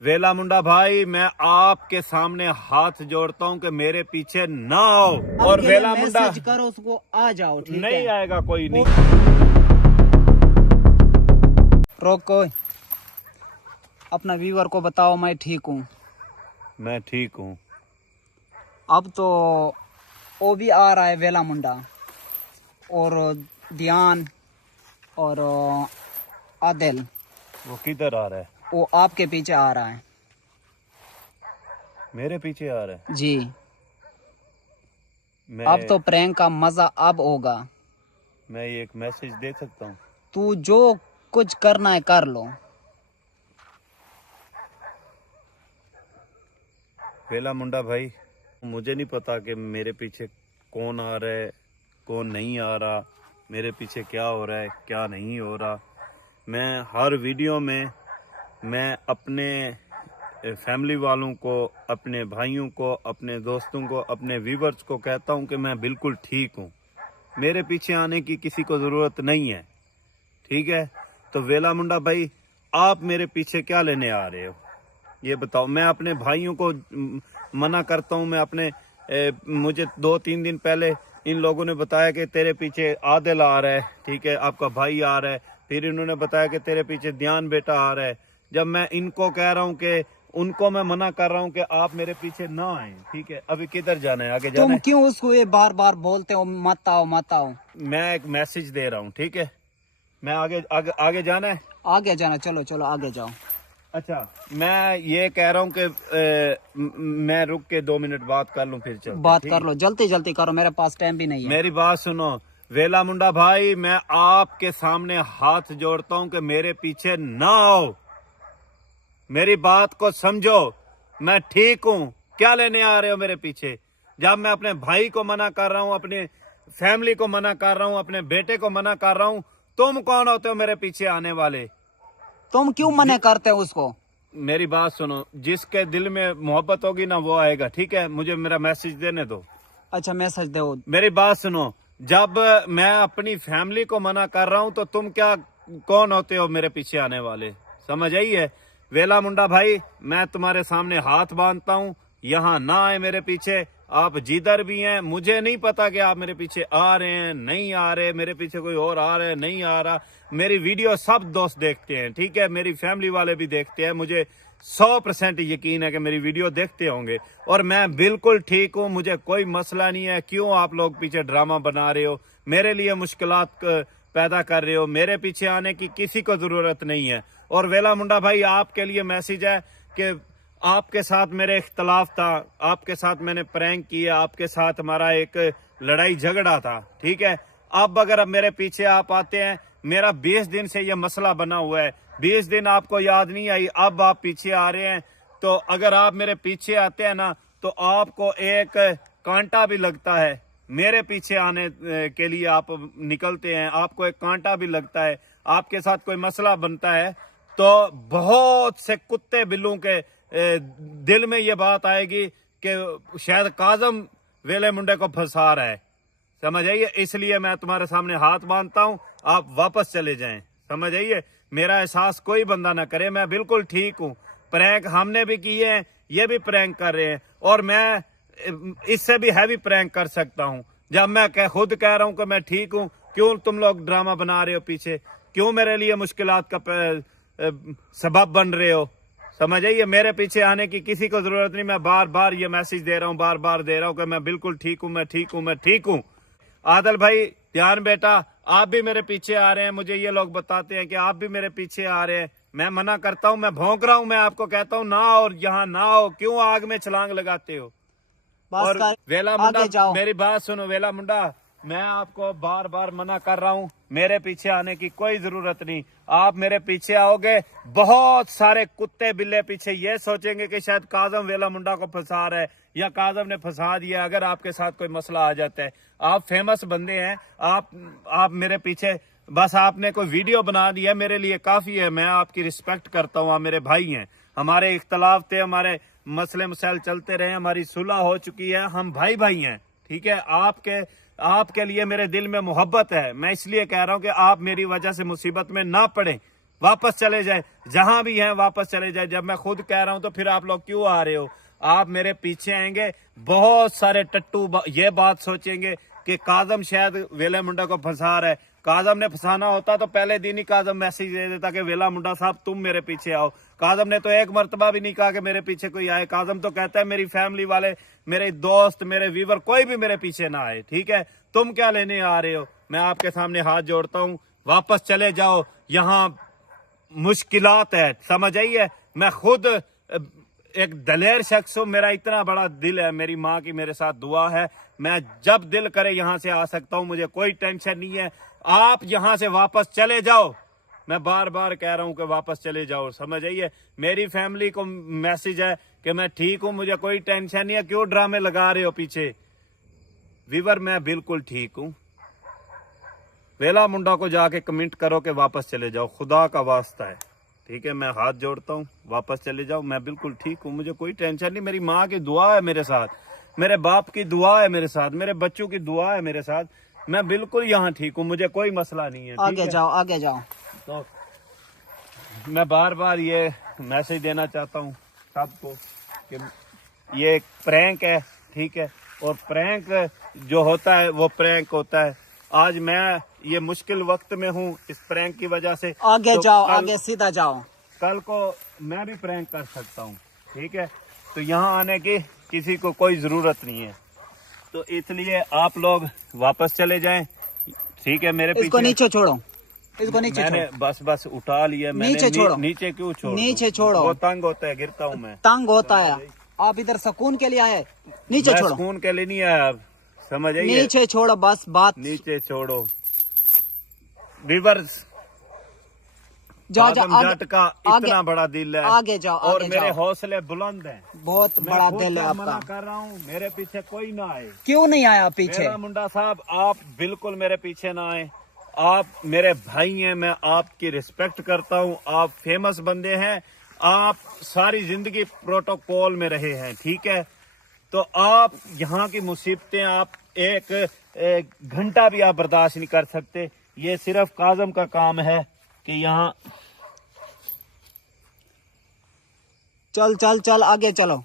वेला मुंडा भाई, मैं आपके सामने हाथ जोड़ता हूँ कि मेरे पीछे ना आओ। और वेला मुंडा मैसेज करो उसको, आ जाओ। ठीक नहीं है, आएगा, कोई नहीं। रोको, अपना व्यूअर को बताओ मैं ठीक हूँ। मैं ठीक हूँ। अब तो वो भी आ रहा है वेला मुंडा, और ध्यान और आदिल, वो किधर आ रहा है? वो आपके पीछे आ रहा है। मेरे पीछे आ रहा है? जी, मैं अब तो प्रैंक का मजा अब होगा। मैं ये एक मैसेज दे सकता हूँ? तू जो कुछ करना है कर लो। वेला मुंडा भाई, मुझे नहीं पता कि मेरे पीछे कौन आ रहा है, कौन नहीं आ रहा, मेरे पीछे क्या हो रहा है, क्या नहीं हो रहा। मैं हर वीडियो में मैं अपने फैमिली वालों को, अपने भाइयों को, अपने दोस्तों को, अपने व्यूवर्स को कहता हूं कि मैं बिल्कुल ठीक हूं। मेरे पीछे आने की किसी को ज़रूरत नहीं है, ठीक है? तो वेला मुंडा भाई, आप मेरे पीछे क्या लेने आ रहे हो, ये बताओ। मैं अपने भाइयों को मना करता हूं। मैं अपने मुझे 2-3 दिन पहले इन लोगों ने बताया कि तेरे पीछे आदिल आ रहा है, ठीक है, आपका भाई आ रहा है। फिर इन्होंने बताया कि तेरे पीछे ध्यान बेटा आ रहा है। जब मैं इनको कह रहा हूं कि उनको मैं मना कर रहा हूं कि आप मेरे पीछे ना आए, ठीक है? अभी किधर जाना है, आगे जाना तुम है? क्यों उसको ये बार बार बोलते हो मत आओ मत आओ? मैं एक मैसेज दे रहा हूं, ठीक है? मैं आगे आगे आगे जाना है। आगे जाना, चलो चलो आगे जाओ। अच्छा, मैं ये कह रहा हूँ कि मैं रुक के 2 मिनट बात कर लूँ, फिर चलते, बात ठीक कर है? लो, जल्दी जल्दी करो, मेरे पास टाइम भी नहीं है। मेरी बात सुनो वेला मुंडा भाई, मैं आपके सामने हाथ जोड़ता हूँ कि मेरे पीछे ना आओ। मेरी बात को समझो, मैं ठीक हूँ। क्या लेने आ रहे हो मेरे पीछे? जब मैं अपने भाई को मना कर रहा हूँ, अपने फैमिली को मना कर रहा हूँ, अपने बेटे को मना कर रहा हूँ, तुम कौन होते हो मेरे पीछे आने वाले? तुम क्यों मना करते हो उसको? मेरी बात सुनो, जिसके दिल में मोहब्बत होगी ना, वो आएगा, ठीक है? मुझे मेरा मैसेज देने दो। अच्छा, मैसेज दो। मेरी बात सुनो, जब मैं अपनी फैमिली को मना कर रहा हूं तो तुम क्या, कौन होते हो मेरे पीछे आने वाले? समझ आई है? वेला मुंडा भाई, मैं तुम्हारे सामने हाथ बांधता हूं, यहाँ ना आए मेरे पीछे। आप जिधर भी हैं, मुझे नहीं पता कि आप मेरे पीछे आ रहे हैं नहीं आ रहे, मेरे पीछे कोई और आ रहा है नहीं आ रहा। मेरी वीडियो सब दोस्त देखते हैं, ठीक है? मेरी फैमिली वाले भी देखते हैं। मुझे 100% यकीन है कि मेरी वीडियो देखते होंगे, और मैं बिल्कुल ठीक हूँ, मुझे कोई मसला नहीं है। क्यों आप लोग पीछे ड्रामा बना रहे हो, मेरे लिए मुश्किलात पैदा कर रहे हो? मेरे पीछे आने की किसी को जरूरत नहीं है। और वेला मुंडा भाई, आपके लिए मैसेज है कि आपके साथ मेरे इख्तलाफ था, आपके साथ मैंने प्रैंक किया, आपके साथ हमारा एक लड़ाई झगड़ा था, ठीक है? अब अगर अब मेरे पीछे आप आते हैं, मेरा 20 दिन से ये मसला बना हुआ है, 20 दिन आपको याद नहीं आई, अब आप पीछे आ रहे हैं। तो अगर आप मेरे पीछे आते हैं ना, तो आपको एक कांटा भी लगता है। मेरे पीछे आने के लिए आप निकलते हैं, आपको एक कांटा भी लगता है। आपके साथ कोई मसला बनता है तो बहुत से कुत्ते बिल्लों के दिल में ये बात आएगी कि शायद काजम वेले मुंडे को फंसा रहा है। समझ आइए? इसलिए मैं तुम्हारे सामने हाथ बांधता हूं, आप वापस चले जाएं। समझ आइए? मेरा एहसास कोई बंदा ना करे, मैं बिल्कुल ठीक हूं। प्रैंक हमने भी किए हैं, ये भी प्रैंक कर रहे हैं, और मैं इससे भी हैवी प्रैंक कर सकता हूं। जब मैं खुद कह रहा हूं कि मैं ठीक हूं, क्यों तुम लोग ड्रामा बना रहे हो पीछे? क्यों मेरे लिए मुश्किलात का सबब बन रहे हो? समझ आइए? मेरे पीछे आने की किसी को जरूरत नहीं। मैं बार बार ये मैसेज दे रहा हूँ, बार बार दे रहा हूँ कि मैं बिल्कुल ठीक हूँ, मैं ठीक हूँ, मैं ठीक हूँ। आदिल भाई, ध्यान बेटा, आप भी मेरे पीछे आ रहे हैं। मुझे ये लोग बताते हैं कि आप भी मेरे पीछे आ रहे हैं। मैं मना करता हूँ, मैं भौंक रहा हूँ, मैं आपको कहता हूँ ना, और यहाँ ना हो। क्यों आग में छलांग लगाते हो? बस और कर, वेला मुंडा, आगे जाओ। मेरी बात सुनो वेला मुंडा, मैं आपको बार बार मना कर रहा हूं, मेरे पीछे आने की कोई जरूरत नहीं। आप मेरे पीछे आओगे, बहुत सारे कुत्ते बिल्ले पीछे ये सोचेंगे कि शायद काजम वेला मुंडा को फंसा रहा है, या काजम ने फंसा दिया। अगर आपके साथ कोई मसला आ जाता है, आप फेमस बंदे हैं, आप मेरे पीछे, बस आपने कोई वीडियो बना दी है, मेरे लिए काफी है। मैं आपकी रिस्पेक्ट करता हूँ, आप मेरे भाई हैं। हमारे इख्तलाफ थे, हमारे मसले मसाइल चलते रहे, हमारी सुलह हो चुकी है, हम भाई भाई हैं, ठीक है? आपके लिए मेरे दिल में मोहब्बत है। मैं इसलिए कह रहा हूं कि आप मेरी वजह से मुसीबत में ना पड़े, वापस चले जाए, जहां भी हैं वापस चले जाए। जब मैं खुद कह रहा हूं तो फिर आप लोग क्यों आ रहे हो? आप मेरे पीछे आएंगे, बहुत सारे टट्टू ये बात सोचेंगे कि काजम शायद वेला मुंडा को फंसा रहा है। काजम ने फंसाना होता तो पहले दिन ही काजम मैसेज दे देता कि वेला मुंडा साहब तुम मेरे पीछे आओ। काजम ने तो एक मर्तबा भी नहीं कहा कि मेरे पीछे कोई आए। काजम तो कहता है मेरी फैमिली वाले, मेरे दोस्त, मेरे व्यूवर कोई भी मेरे पीछे ना आए। ठीक है, तुम क्या लेने आ रहे हो? मैं आपके सामने हाथ जोड़ता हूँ, वापस चले जाओ। यहाँ मुश्किलात है, समझ आई है? मैं खुद एक दलेर शख्स हूँ, मेरा इतना बड़ा दिल है, मेरी माँ की मेरे साथ दुआ है। मैं जब दिल करे यहाँ से आ सकता हूँ, मुझे कोई टेंशन नहीं है। आप यहाँ से वापस चले जाओ, मैं बार बार कह रहा हूँ कि वापस चले जाओ, समझ आइए? मेरी फैमिली को मैसेज है कि मैं ठीक हूँ, मुझे कोई टेंशन नहीं है। क्यों ड्रामे लगा रहे हो पीछे? वीवर मैं बिल्कुल ठीक हूँ। वेला मुंडा को जाके कमेंट करो कि वापस चले जाओ, खुदा का वास्ता है। ठीक है, मैं हाथ जोड़ता हूँ, वापस चले जाओ, मैं बिल्कुल ठीक हूँ, मुझे कोई टेंशन नहीं। मेरी माँ की दुआ है मेरे साथ, मेरे बाप की दुआ है मेरे साथ, मेरे बच्चों की दुआ है मेरे साथ। मैं बिल्कुल यहाँ ठीक हूँ, मुझे कोई मसला नहीं है। आगे जाओ, आगे जाओ। तो मैं बार बार ये मैसेज देना चाहता हूँ सबको कि ये एक प्रैंक है, ठीक है? और प्रैंक जो होता है वो प्रैंक होता है। आज मैं ये मुश्किल वक्त में हूँ इस प्रैंक की वजह से। आगे तो जाओ, आगे सीधा जाओ। कल को मैं भी प्रैंक कर सकता हूँ, ठीक है? तो यहाँ आने की किसी को कोई जरूरत नहीं है, तो इसलिए आप लोग वापस चले जाएं, ठीक है? मेरे इसको पीछे नीचे छोड़ो, इसको नीचे मैंने छोड़ो। बस उठा लिया मैंने। नीचे छोड़ो। नीचे क्यों छोड़ो? नीचे छोड़ो। वो तंग होता है, गिरता हूँ मैं। तंग होता है, आप इधर सुकून के लिए आए, नीचे मैं छोड़ो। सुकून के लिए नहीं आया, समझ आइए? नीचे छोड़ो, बस बात। नीचे छोड़ो। व्यूअर्स, जाओ जाओ, काजम आगे जट का आगे- इतना बड़ा दिल है, आगे जाओ, और आगे मेरे जाओ। हौसले बुलंद हैं। बहुत मैं बड़ा खुद दिल है से मना आपका। कर रहा हूँ, मेरे पीछे कोई ना आए। क्यों नहीं आया पीछे? वेला मुंडा साहब, आप बिल्कुल मेरे पीछे ना आए। आप मेरे भाई हैं, मैं आपकी रिस्पेक्ट करता हूँ, आप फेमस बंदे हैं, आप सारी जिंदगी प्रोटोकॉल में रहे हैं, ठीक है? तो आप यहाँ की मुसीबतें आप एक घंटा भी आप बर्दाश्त नहीं कर सकते। ये सिर्फ काजम का काम है कि यहाँ चल चल चल, आगे चलो।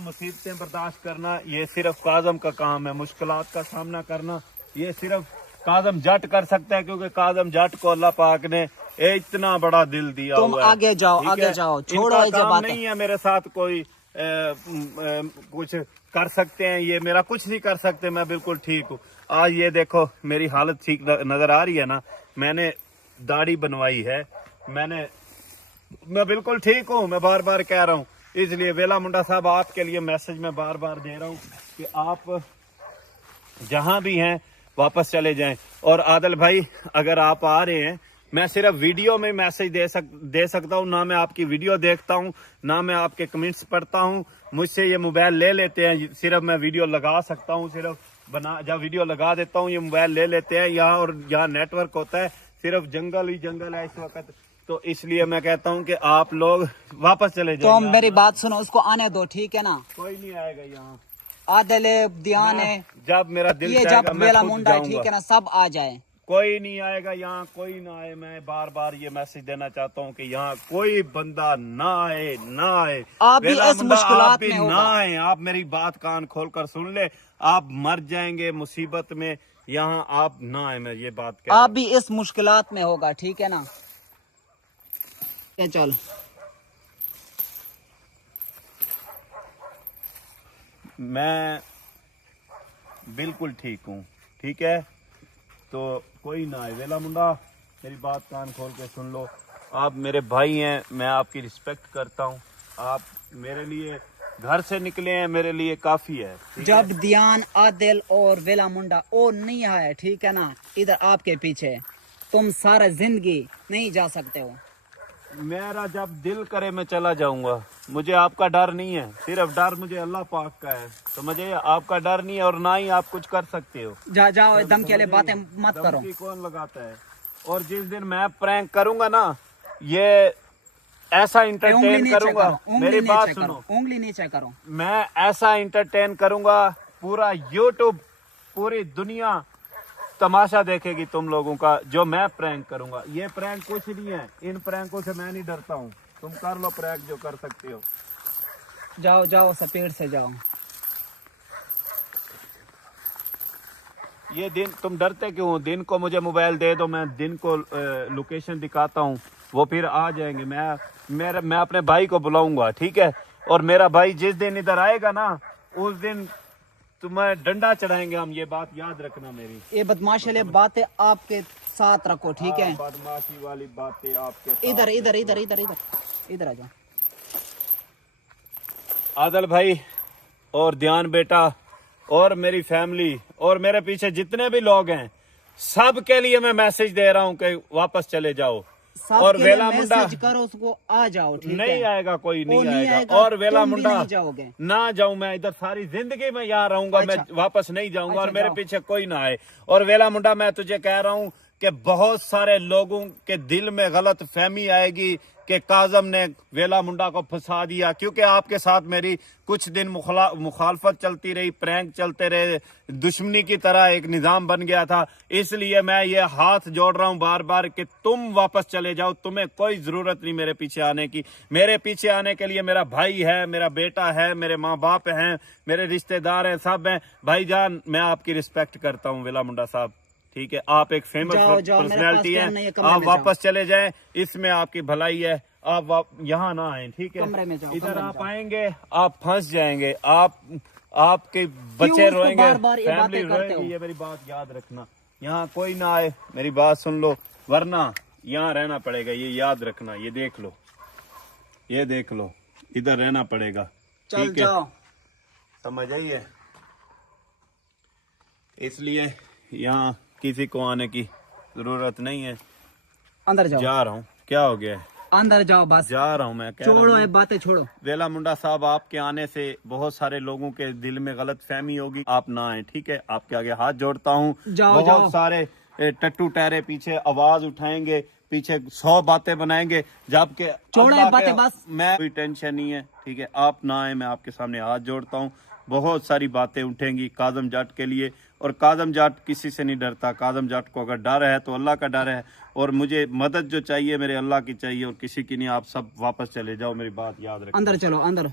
मुसीबतें बर्दाश्त करना ये सिर्फ काजम का काम है। मुश्किलात का सामना करना ये सिर्फ काजम जट कर सकता है, क्योंकि काजम जट को अल्लाह पाक ने इतना बड़ा दिल दिया तुम हुआ है। आगे जाओ, ठीक आगे है? जाओ, इनका छोड़ो ये काम बातें। नहीं है मेरे साथ कोई कुछ कर सकते हैं, ये मेरा कुछ नहीं कर सकते, मैं बिल्कुल ठीक हूँ। आज ये देखो मेरी हालत ठीक नजर आ रही है ना, मैंने दाढ़ी बनवाई है, मैं बिल्कुल ठीक हूँ, मैं बार बार कह रहा हूँ। इसलिए वेला मुंडा साहब, आपके लिए मैसेज मैं बार बार दे रहा हूँ कि आप जहां भी हैं वापस चले जाएं। और आदिल भाई, अगर आप आ रहे हैं, मैं सिर्फ वीडियो में मैसेज दे सकता हूँ, ना मैं आपकी वीडियो देखता हूँ, ना मैं आपके कमेंट्स पढ़ता हूँ। मुझसे ये मोबाइल ले लेते हैं, सिर्फ मैं वीडियो लगा सकता हूँ, सिर्फ जब वीडियो लगा देता हूँ ये मोबाइल ले लेते हैं यहाँ, और यहाँ नेटवर्क होता है, सिर्फ जंगल ही जंगल है इस वक्त। तो इसलिए मैं कहता हूँ कि आप लोग वापस चले जाओ। तुम मेरी बात सुनो, उसको आने दो, ठीक है ना? कोई नहीं आएगा यहाँ, आदिल है, ध्यान है, जब मेरा दिल ये चाहेगा जब मैं वेला खुद मुंडा है, जाऊंगा। ठीक है ना? सब आ जाए। कोई नहीं आएगा यहाँ, कोई ना आए। मैं बार बार ये मैसेज देना चाहता हूँ कि यहाँ कोई बंदा ना आए, ना आए। आप भी वेला इस मुंडा, मुश्किलात आप भी में ना होगा। आए। आप मेरी बात कान खोल कर सुन ले, आप मर जाएंगे मुसीबत में, यहाँ आप ना आए। मैं ये बात कह आप भी इस मुश्किलात में होगा, ठीक है ना? ये चल, मैं बिल्कुल ठीक हूँ, ठीक है? तो कोई ना आए। वेला मुंडा, मेरी बात कान खोल के सुन लो, आप मेरे भाई हैं, मैं आपकी रिस्पेक्ट करता हूँ, आप मेरे लिए घर से निकले हैं, मेरे लिए काफी है, ठीक है? जब ध्यान, आदिल और वेला मुंडा और नहीं आए, ठीक है ना, इधर आपके पीछे, तुम सारा जिंदगी नहीं जा सकते हो। मेरा जब दिल करे मैं चला जाऊंगा, मुझे आपका डर नहीं है, सिर्फ डर मुझे अल्लाह पाक का है, समझिए? आपका डर नहीं है, और ना ही आप कुछ कर सकते हो। जाओ, दम के लिए बातें मत करो। धमकी कौन लगाता है? और जिस दिन मैं प्रैंक करूंगा ना, ये ऐसा इंटरटेन करूंगा, मेरी बात सुनो, उंगली नीचे करो। मैं ऐसा इंटरटेन करूंगा, पूरा यूट्यूब, पूरी दुनिया तमाशा देखेगी तुम लोगों का जो मैं प्रैंक करूंगा। ये प्रैंक कुछ नहीं है, इन प्रैंकों से मैं नहीं डरता हूँ। तुम कर लो प्रैंक जो कर सकते हो। जाओ जाओ स्पीड से जाओ। ये दिन तुम डरते क्यों हो? दिन को मुझे मोबाइल दे दो, मैं दिन को लोकेशन दिखाता हूँ, वो फिर आ जाएंगे। मैं अपने भाई को बुलाऊंगा, ठीक है? और मेरा भाई जिस दिन इधर आएगा ना, उस दिन तुम्हें डंडा चढ़ाएंगे हम। ये बात याद रखना मेरी। ये बदमाशी वाली बातें आपके साथ रखो, ठीक है? बदमाशी वाली बातें आपके साथ। इधर इधर इधर इधर इधर इधर आ जाओ। आदल भाई और ध्यान बेटा और मेरी फैमिली और मेरे पीछे जितने भी लोग हैं, सब के लिए मैं मैसेज दे रहा हूँ कि वापस चले जाओ। और वेला मुंडा करो उसको, आ जाओ, ठीक नहीं है? आएगा, कोई नहीं नहीं आएगा। और वेला तुम भी मुंडा नहीं जाओगे। ना जाऊं मैं इधर, सारी जिंदगी मैं यहाँ रहूंगा। अच्छा। मैं वापस नहीं जाऊंगा। और अच्छा, मेरे जाओ। पीछे कोई ना आए। और वेला मुंडा मैं तुझे कह रहा हूँ कि बहुत सारे लोगों के दिल में गलत फहमी आएगी कि काजम ने वेला मुंडा को फंसा दिया, क्योंकि आपके साथ मेरी कुछ दिन मुखालफत चलती रही, प्रैंक चलते रहे, दुश्मनी की तरह एक निजाम बन गया था। इसलिए मैं ये हाथ जोड़ रहा हूँ बार बार कि तुम वापस चले जाओ। तुम्हें कोई जरूरत नहीं मेरे पीछे आने की। मेरे पीछे आने के लिए मेरा भाई है, मेरा बेटा है, मेरे माँ बाप हैं, मेरे रिश्तेदार हैं, सब हैं। भाईजान मैं आपकी रिस्पेक्ट करता हूँ वेला मुंडा साहब, ठीक है? आप एक फेमस पर्सनैलिटी है, आप वापस चले जाएं, इसमें आपकी भलाई है। आप यहाँ ना आए, ठीक है? इधर आप आएंगे आप फंस जाएंगे, आपके बच्चे रोएंगे, फैमिली रोएगी। ये मेरी बात याद रखना। यहाँ कोई ना आए, मेरी बात सुन लो, वरना यहाँ रहना पड़ेगा। ये याद रखना, ये देख लो, ये देख लो, इधर रहना पड़ेगा, ठीक है? समझ आइए? इसलिए यहाँ किसी को आने की जरूरत नहीं है। अंदर जाओ। जा रहा हूँ। क्या हो गया है? अंदर जाओ बस। जा रहा हूँ मैं। छोड़ो ये बातें, छोड़ो। वेला मुंडा साहब, आपके आने से बहुत सारे लोगों के दिल में गलत फहमी होगी। आप ना आए, ठीक है? आपके आगे हाथ जोड़ता हूँ। बहुत सारे टट्टू टहरे पीछे आवाज उठाएंगे, पीछे 100 बातें बनाएंगे, जबकि छोड़ो ये बातें बस। मैं कोई टेंशन नहीं है, ठीक है? आप ना आए, मैं आपके सामने हाथ जोड़ता हूँ। बहुत सारी बातें उठेंगी काजम जाट के लिए, और काजम जाट किसी से नहीं डरता। काजम जाट को अगर डर है तो अल्लाह का डर है, और मुझे मदद जो चाहिए मेरे अल्लाह की चाहिए और किसी की नहीं। आप सब वापस चले जाओ, मेरी बात याद रखो। अंदर चलो, अंदर।